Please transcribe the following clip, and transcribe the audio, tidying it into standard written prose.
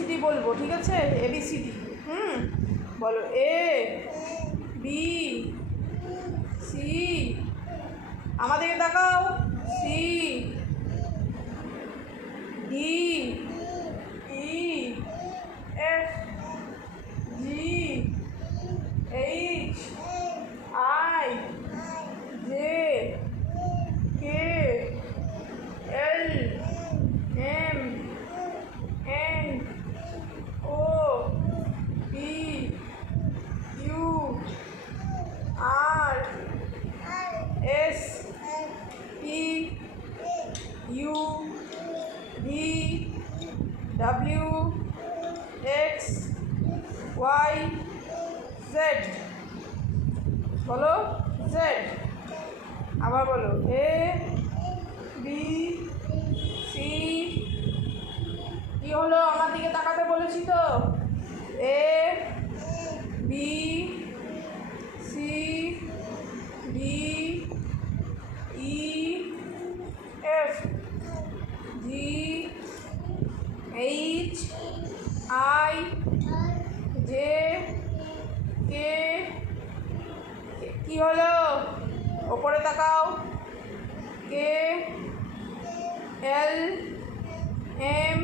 ABCD বলবো, ঠিক আছে? এবিসিডি। বলো এ বি সি, আমাদেরকে তাকাও, C D E F G H I J K L M N O P Q R S T U V W X Y Z. বলো Z. আবার বলো এ B C. কি হলো? আমার দিকে তাকাতে বলেছি তো। A B C D E F G H I J K. কি হলো? ওপরে তাকাও। কে এল এম